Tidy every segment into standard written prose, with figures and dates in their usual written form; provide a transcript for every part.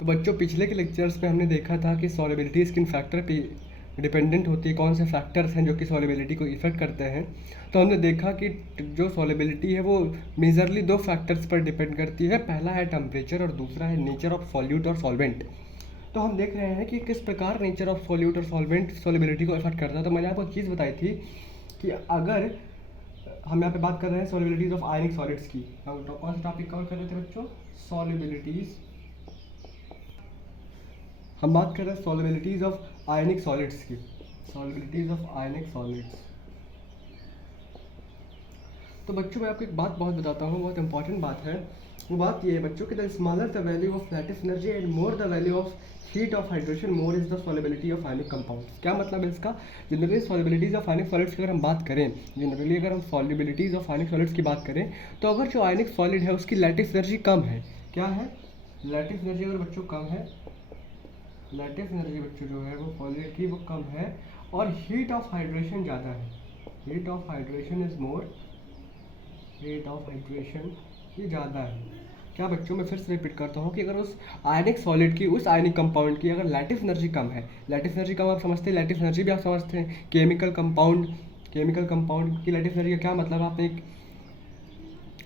तो बच्चों पिछले के लेक्चर्स में हमने देखा था कि सॉल्युबिलिटी स्किन फैक्टर पे डिपेंडेंट होती है, कौन से फैक्टर्स हैं जो कि सॉल्युबिलिटी को इफेक्ट करते हैं। तो हमने देखा कि जो सॉल्युबिलिटी है वो मेजरली दो फैक्टर्स पर डिपेंड करती है, पहला है टेम्परेचर और दूसरा है नेचर ऑफ सॉल्यूट और सॉल्वेंट। तो हम देख रहे हैं कि किस प्रकार नेचर ऑफ सॉल्यूट और सॉल्वेंट सॉल्युबिलिटी को इफेक्ट करता है। तो मैंने आपको एक चीज़ बताई थी कि अगर हम यहाँ पे बात कर रहे हैं सॉल्युबिलिटीज ऑफ आयनिक सॉलिड्स की, हम कौन सा टॉपिक कवर कर रहे थे बच्चों? सॉल्युबिलिटीज। हम बात कर रहे हैं सॉल्युबिलिटीज ऑफ आयनिक सॉलिड्स की, सॉल्युबिलिटीज ऑफ आयनिक सॉलिड्स। तो बच्चों मैं आपको एक बात बहुत बताता हूँ, बहुत इंपॉर्टेंट बात है। वो बात ये है बच्चों कि the smaller the value of lattice energy and more the value of heat of hydration more is the solubility of ionic compounds. क्या मतलब है इसका? जनरली सॉल्युबिलिटीज ऑफ आयनिक सॉलिड्स की अगर हम बात करें, जनरली अगर हम सॉल्युबिलिटीज ऑफ आयनिक सॉलिड्स की बात करें, तो अगर जो आयनिक सॉलिड है उसकी लैटिस एनर्जी कम है, क्या है? लैटिस एनर्जी अगर बच्चों कम है, लैटिस एनर्जी बच्चों जो है वो सॉलिड की वो कम है और हीट ऑफ हाइड्रेशन ज़्यादा है, heat of hydration is more, rate of hydration ये ज़्यादा है। क्या बच्चों, मैं फिर से रिपीट करता हूँ कि अगर उस आयनिक सॉलिड की, उस आयनिक कंपाउंड की अगर लैटिस एनर्जी कम है, लैटिस एनर्जी कम आप समझते हैं, लैटिस एनर्जी भी आप समझते हैं, केमिकल कंपाउंड, केमिकल कंपाउंड की लैटिस एनर्जी का क्या मतलब? आपने एक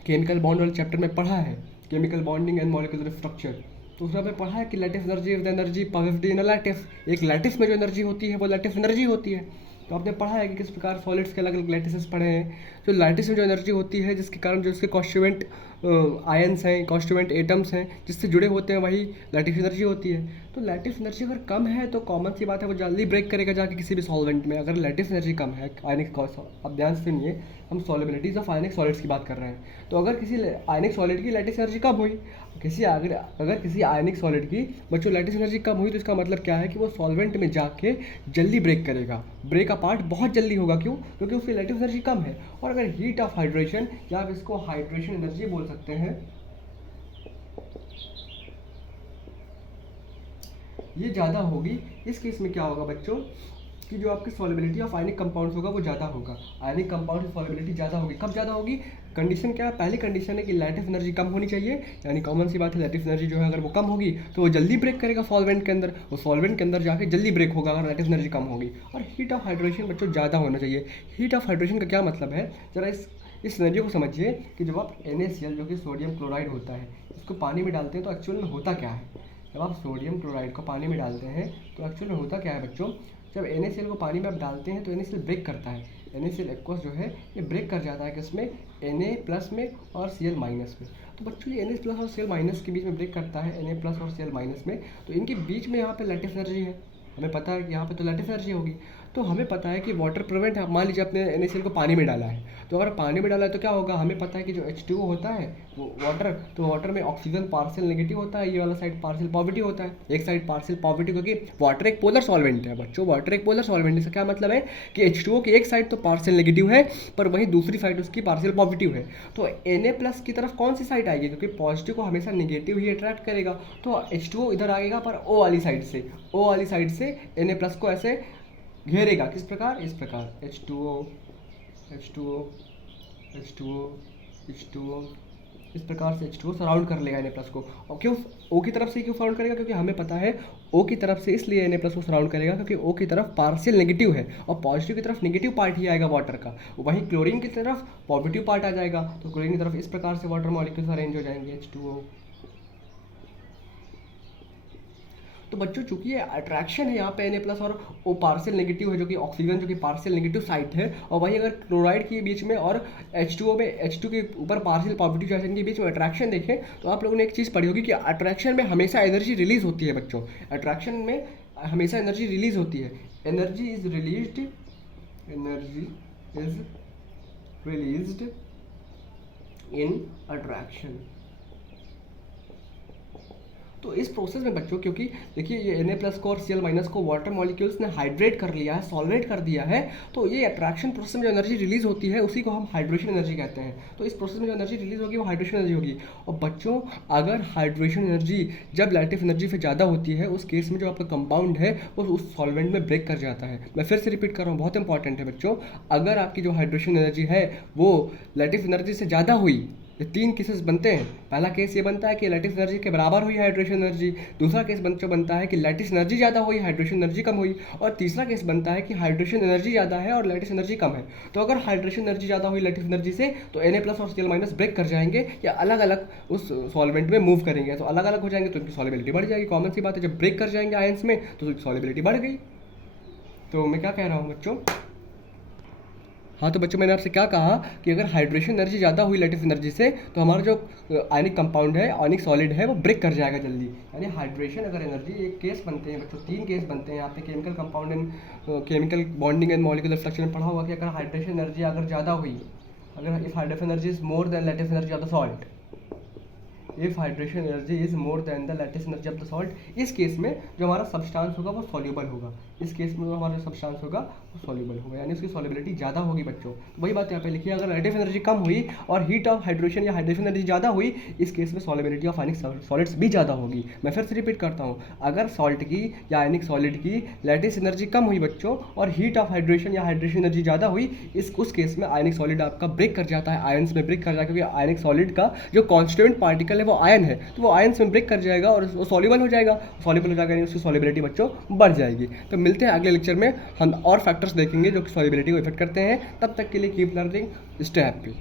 केमिकल बॉन्ड वाले चैप्टर में पढ़ा है, chemical bonding and molecular structure. तो उसमें आपने पढ़ा है कि lattice energy the energy positive in lattice, एक लैटिस में जो एनर्जी होती है वो लैटिस एनर्जी होती है। तो आपने पढ़ा है कि किस प्रकार सॉलिड्स के अलग अलग लैटिसेस पढ़े हैं। जो लैटिस में जो एनर्जी होती है जिसके कारण जो उसके कॉन्स्टिट्यूएंट आयंस हैं, कॉन्स्टिट्यूएंट एटम्स हैं जिससे जुड़े होते हैं, वही लैटिस एनर्जी होती है। तो लैटिस एनर्जी अगर कम है तो कॉमन सी बात है वो जल्दी ब्रेक करेगा जाके किसी भी सॉल्वेंट में। अगर लैटिस एनर्जी कम है आयनिक, अब ध्यान से सुनिए, हम सॉल्युबिलिटीज ऑफ आयनिक सॉलिड्स की बात कर रहे हैं। तो अगर किसी आयनिक सॉलिड की लैटिस एनर्जी कम हुई, अगर किसी आयनिक सॉलिड की बच्चों लैटिस एनर्जी कम हुई, तो इसका मतलब क्या है कि वो सॉल्वेंट में जाके जल्दी ब्रेक करेगा, ब्रेक अपार्ट बहुत जल्दी होगा। क्यों? क्योंकि उसकी लैटिस एनर्जी कम है। और अगर हीट ऑफ हाइड्रेशन, या आप इसको हाइड्रेशन एनर्जी बोल सकते हैं, ये ज़्यादा होगी, इस केस में क्या होगा बच्चों कि जो आपकी सॉल्युबिलिटी ऑफ आयनिक कंपाउंड्स होगा वो ज़्यादा होगा, आयनिक कंपाउंड की सॉल्युबिलिटी ज़्यादा होगी। कब ज़्यादा होगी? कंडीशन क्या है? पहली कंडीशन है कि लैटिस एनर्जी कम होनी चाहिए, यानी कॉमन सी बात है लैटिस एनर्जी जो है अगर वो कम होगी तो वो जल्दी ब्रेक करेगा सॉल्वेंट के अंदर, वो सॉल्वेंट के अंदर जाके जल्दी ब्रेक होगा अगर लैटिस एनर्जी कम होगी। और हीट ऑफ हाइड्रेशन बच्चों ज़्यादा होना चाहिए। हीट ऑफ हाइड्रेशन का क्या मतलब है? ज़रा इस सिनेरियो को समझिए कि जब आप NaCl जो कि सोडियम क्लोराइड होता है, इसको पानी में डालते हैं तो एक्चुअल में होता क्या है? जब आप सोडियम क्लोराइड को पानी में डालते हैं तो एक्चुअल में होता क्या है बच्चों? जब NaCl को पानी में आप डालते हैं तो NaCl ब्रेक करता है, NaCl एक्वस जो है ये ब्रेक कर जाता है किसमें? Na प्लस में और Cl माइनस में। तो बच्चों ये Na प्लस और Cl माइनस के बीच में ब्रेक करता है, Na प्लस और Cl माइनस में, तो इनके बीच में यहाँ पे लैटिस एनर्जी है, हमें पता है कि यहाँ पे तो लैटिस एनर्जी होगी। तो हमें पता है कि वाटर प्रिवेंट है, मान लीजिए आपने NaCl को पानी में डाला है, तो अगर पानी में डाला है तो क्या होगा? हमें पता है कि जो H2O होता है वो वाटर, तो वाटर में ऑक्सीजन पार्शियल नेगेटिव होता है, ये वाला साइड पार्शियल पॉजिटिव होता है, एक साइड पार्शियल पॉजिटिव, क्योंकि वाटर एक पोलर सॉल्वेंट है बच्चों, वाटर एक पोलर सॉल्वेंट है। इसका क्या मतलब है कि H2O की एक साइड तो पार्शियल नेगेटिव है पर वहीं दूसरी साइड उसकी पार्शियल पॉजिटिव है। तो Na प्लस की तरफ कौन सी साइड आएगी? क्योंकि पॉजिटिव को हमेशा नेगेटिव ही अट्रैक्ट करेगा, तो H2O इधर आएगा पर O वाली साइड से, O वाली साइड से Na प्लस को ऐसे घेरेगा। किस प्रकार? इस प्रकार H2O H2O H2O H2O, इस प्रकार से H2O सराउंड कर लेगा Na प्लस को। और क्यों O की तरफ से क्यों सराउंड करेगा? क्योंकि हमें पता है O की तरफ से इसलिए Na प्लस को सराउंड करेगा क्योंकि O की तरफ पार्शियल नेगेटिव है और पॉजिटिव की तरफ नेगेटिव पार्ट ही आएगा वाटर का, वहीं क्लोरीन की तरफ पॉजिटिव पार्ट आ जाएगा, तो क्लोरीन की तरफ इस प्रकार से वाटर मॉलिक्यूल्स अरेंज हो जाएंगे H2O। तो बच्चों चूंकि ये अट्रैक्शन है यहाँ पे Na प्लस और वो पार्शियल नेगेटिव है जो कि ऑक्सीजन जो कि पार्शियल नेगेटिव साइड है, और वहीं अगर क्लोराइड के बीच में और H2O में H2 के ऊपर पार्शियल पॉजिटिव चार्ज के बीच में अट्रैक्शन देखें तो आप लोगों ने एक चीज़ पढ़ी होगी कि अट्रैक्शन में हमेशा एनर्जी रिलीज होती है बच्चों, अट्रैक्शन में हमेशा एनर्जी रिलीज होती है, energy is released, energy is released in attraction. तो इस प्रोसेस में बच्चों, क्योंकि देखिए ये Na प्लस को और Cl माइनस को वाटर मॉलिक्यूल्स ने हाइड्रेट कर लिया है, सॉल्वेट कर दिया है, तो ये अट्रैक्शन प्रोसेस में जो एनर्जी रिलीज होती है उसी को हम हाइड्रेशन एनर्जी कहते हैं। तो इस प्रोसेस में जो एनर्जी रिलीज होगी वो हाइड्रेशन एनर्जी होगी। और बच्चों अगर हाइड्रेशन एनर्जी जब लैटिस एनर्जी से ज़्यादा होती है उस केस में जो आपका कंपाउंड है वो उस सॉल्वेंट में ब्रेक कर जाता है। मैं फिर से रिपीट कर रहा हूँ, बहुत इंपॉर्टेंट है बच्चों, अगर आपकी जो हाइड्रेशन एनर्जी है वो लैटिस एनर्जी से ज़्यादा हुई ये 3 केसेस बनते हैं। पहला केस ये बनता है कि लैटिस एनर्जी के बराबर हुई हाइड्रेशन एनर्जी। दूसरा केस बनता है कि लैटिस एनर्जी ज़्यादा हुई, हाइड्रेशन एनर्जी कम हुई। और तीसरा केस बनता है कि हाइड्रेशन एनर्जी ज़्यादा है और लैटिस एनर्जी कम है। तो अगर हाइड्रेशन एनर्जी ज़्यादा हुई लैटिस एनर्जी से तो Na+ और Cl- ब्रेक कर जाएंगे या अलग अलग उस सॉल्वेंट में मूव करेंगे। तो अलग अलग हो जाएंगे तो उनकी सॉल्युबिलिटी बढ़ जाएगी। कॉमन सी बात है, जब ब्रेक कर जाएंगे आयंस में तो उसकी सॉल्युबिलिटी बढ़ गई। तो मैं क्या कह रहा हूँ बच्चों, हाँ तो बच्चों मैंने आपसे क्या कहा कि अगर हाइड्रेशन एनर्जी ज़्यादा हुई लैटिस एनर्जी से तो हमारा जो आयनिक कंपाउंड है, आयनिक सॉलिड है, वो ब्रेक कर जाएगा जल्दी। यानी हाइड्रेशन अगर एनर्जी, एक केस बनते हैं बच्चों, 3 केस बनते हैं। आपने chemical compound and chemical bonding and molecular structure में पढ़ा होगा कि अगर हाइड्रेशन एनर्जी अगर ज़्यादा हुई, अगर if hydration energy is more than lattice energy of the salt, if hydration energy is more than the lattice energy of the salt, इस केस में जो हमारा सब्सटेंस होगा वो सॉल्यूबल होगा। इस केस में जो हमारा सब्सटेंस होगा वो सॉल्यूबल होगा, यानी उसकी सॉल्युबिलिटी ज़्यादा होगी बच्चों। तो वही बात यहाँ पे लिखी है, अगर लैटिस एनर्जी कम हुई और हीट ऑफ हाइड्रेशन या हाइड्रेशन एनर्जी ज़्यादा हुई, इस केस में सॉल्युबिलिटी ऑफ आयनिक सॉलिड्स भी ज़्यादा होगी। मैं फिर से रिपीट करता हूँ, अगर सॉल्ट की या आयनिक सॉलिड की लैटिस एनर्जी कम हुई बच्चों और हीट ऑफ हाइड्रेशन या हाइड्रेशन एनर्जी ज़्यादा हुई, उस केस में आयनिक सॉलिड आपका ब्रेक कर जाता है, आयंस में ब्रेक कर जाएगा, क्योंकि आयनिक सॉलिड का जो कॉन्स्टिट्यूएंट पार्टिकल है वो आयन है, तो वो आयंस में ब्रेक कर जाएगा और वो सॉल्युबल हो जाएगा। सॉल्युबल हो जाएगा यानी उसकी सॉल्युबिलिटी बच्चों बढ़ जाएगी। तो मिलते हैं अगले लेक्चर में, हम और फैक्टर्स देखेंगे जो कि सॉल्युबिलिटी को इफेक्ट करते हैं। तब तक के लिए कीप लर्निंग, स्टे हैप्पी।